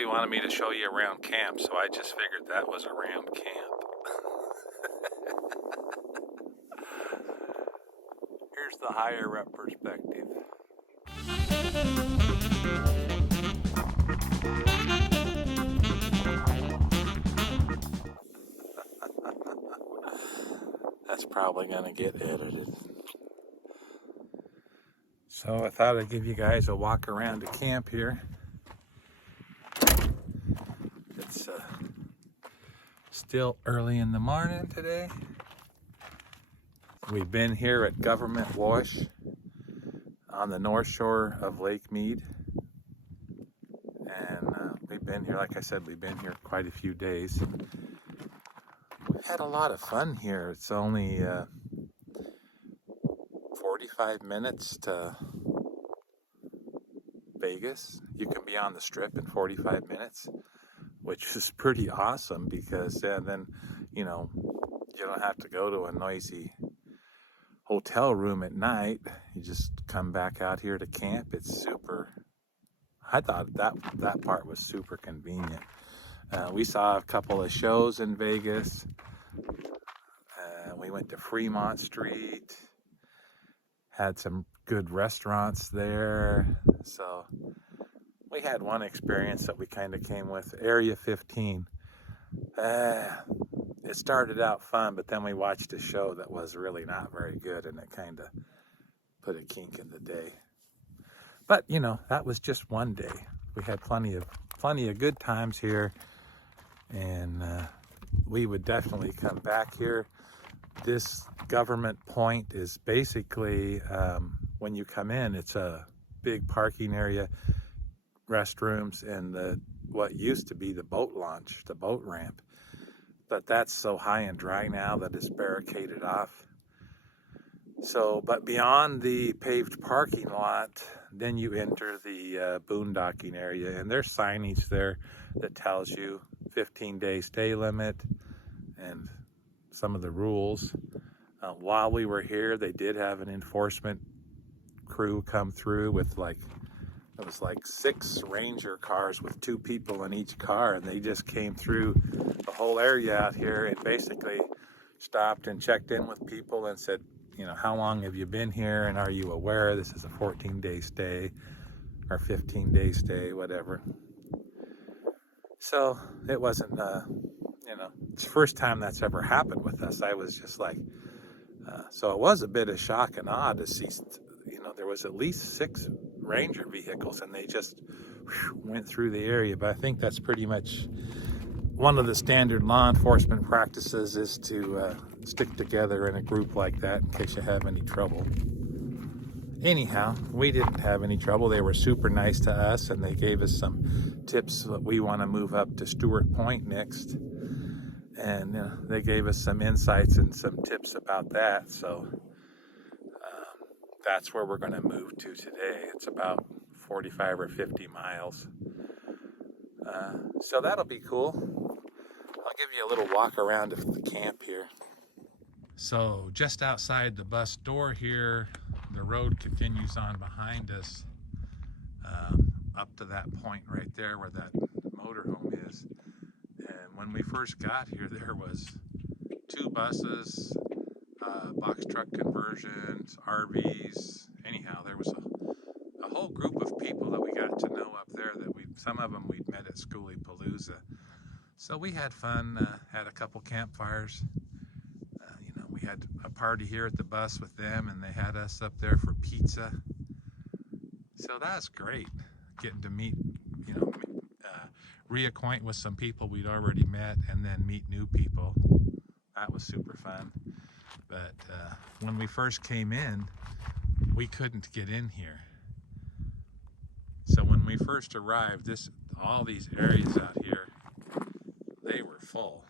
really wanted me to show you around camp, so I just figured that was around camp. Here's the higher up perspective. That's probably going to get edited. So I thought I'd give you guys a walk around the camp here. It's still early in the morning today. We've been here at Government Wash on the north shore of Lake Mead. And we've been here, like I said, we've been here quite a few days. We've had a lot of fun here. It's only 45 minutes to Vegas. You can be on the strip in 45 minutes, which is pretty awesome because then, you know, you don't have to go to a noisy hotel room at night. You just come back out here to camp. It's super. I thought that part was super convenient. We saw a couple of shows in Vegas. We went to Fremont Street. Had some good restaurants there. So we had one experience that we kind of came with. Area 15. It started out fun, but then we watched a show that was really not very good, and it kind of put a kink in the day. But you know, that was just one day. We had plenty of good times here, and we would definitely come back here. This Government Point is basically when you come in, it's a big parking area, restrooms, and what used to be the boat launch, the boat ramp. But that's so high and dry now that it's barricaded off. So, but beyond the paved parking lot, then you enter the boondocking area, and there's signage there that tells you 15-day stay limit and some of the rules. While we were here, they did have an enforcement crew come through with it was like 6 Ranger cars with 2 people in each car, and they just came through the whole area out here and basically stopped and checked in with people and said, you know, how long have you been here, and are you aware this is a 14-day stay or 15-day stay, whatever. So it wasn't, you know, it's the first time that's ever happened with us. I was just like, so it was a bit of shock and awe to see, you know, there was at least 6 Ranger vehicles, and they just went through the area. But I think that's pretty much one of the standard law enforcement practices, is to stick together in a group like that in case you have any trouble. Anyhow, we didn't have any trouble. They were super nice to us, and they gave us some tips that we want to move up to Stewart Point next. And they gave us some insights and some tips about that. So that's where we're going to move to today. It's about 45 or 50 miles. So that'll be cool. I'll give you a little walk around of the camp here. So just outside the bus door here, the road continues on behind us up to that point right there where that motorhome is. And when we first got here, there was 2 buses, box truck conversions, RVs. Anyhow, there was a whole group of people that we got to know up there that some of them we'd met at Schoolie Palooza. So we had fun, had a couple campfires. You know, we had a party here at the bus with them, and they had us up there for pizza. So that's great, getting to meet, you know, reacquaint with some people we'd already met, and then meet new people. That was super fun. But when we first came in, we couldn't get in here. So when we first arrived, all these areas out here, they were full.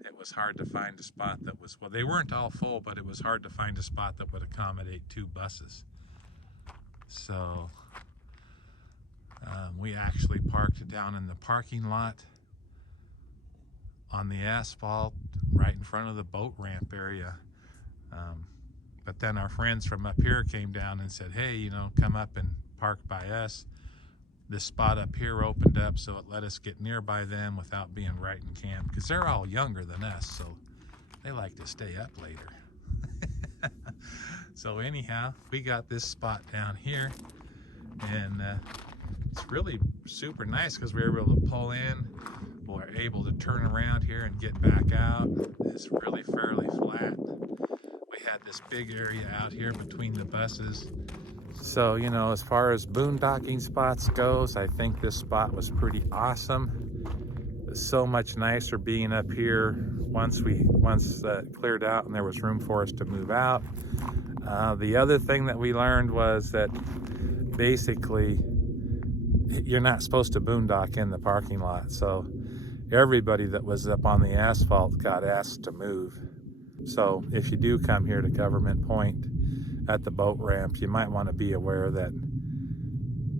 It was hard to find a spot that was, well, they weren't all full, but it was hard to find a spot that would accommodate 2 buses. So we actually parked down in the parking lot on the asphalt right in front of the boat ramp area. But then our friends from up here came down and said, hey, you know, come up and park by us. this spot up here opened up, so it let us get nearby them without being right in camp, because they're all younger than us, so they like to stay up later. So anyhow, we got this spot down here, and it's really super nice because we were able to pull in. We're able to turn around here and get back out. It's really fairly flat. We had this big area out here between the buses. So, you know, as far as boondocking spots goes, I think this spot was pretty awesome. It was so much nicer being up here once cleared out and there was room for us to move out. The other thing that we learned was that basically you're not supposed to boondock in the parking lot. So everybody that was up on the asphalt got asked to move. So if you do come here to Government Point at the boat ramp, you might want to be aware that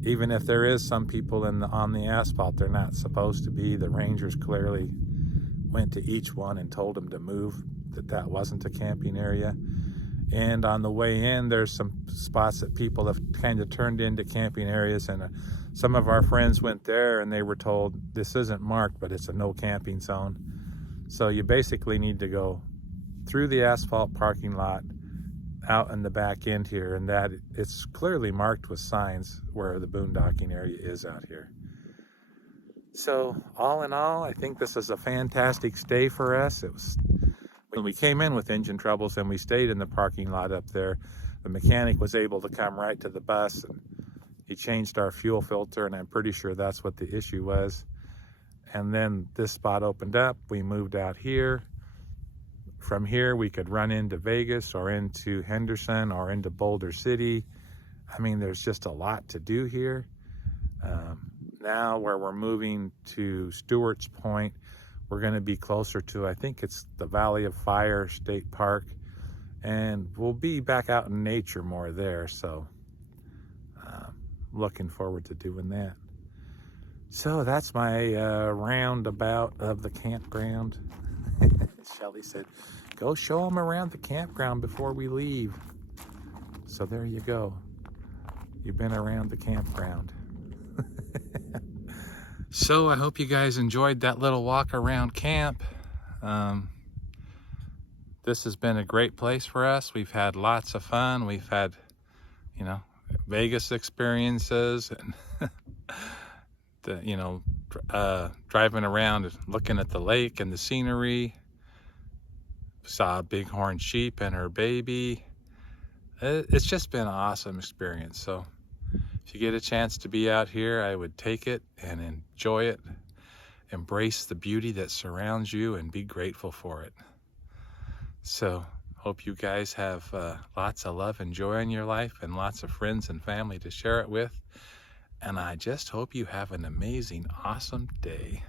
even if there is some people on the asphalt, they're not supposed to be. The rangers clearly went to each one and told them to move, that wasn't a camping area. And on the way in, there's some spots that people have kind of turned into camping areas, and some of our friends went there and they were told this isn't marked, but it's a no camping zone. So you basically need to go through the asphalt parking lot out in the back end here, and that it's clearly marked with signs where the boondocking area is out here. So all in all, I think this is a fantastic stay for us. It was when we came in with engine troubles and we stayed in the parking lot up there, the mechanic was able to come right to the bus and he changed our fuel filter, and I'm pretty sure that's what the issue was. And then this spot opened up, we moved out here. From here, we could run into Vegas or into Henderson or into Boulder City. I mean, there's just a lot to do here. Now where we're moving to Stewart's Point, we're going to be closer to, I think it's the Valley of Fire State Park, and we'll be back out in nature more there. So looking forward to doing that. So that's my roundabout of the campground. Shelley said, go show them around the campground before we leave. So there you go. You've been around the campground. So I hope you guys enjoyed that little walk around camp. This has been a great place for us. We've had lots of fun. We've had, you know, Vegas experiences and driving around and looking at the lake and the scenery. Saw a bighorn sheep and her baby. It's just been an awesome experience. So if you get a chance to be out here, I would take it and enjoy it. Embrace the beauty that surrounds you and be grateful for it. So hope you guys have lots of love and joy in your life and lots of friends and family to share it with. And I just hope you have an amazing, awesome day.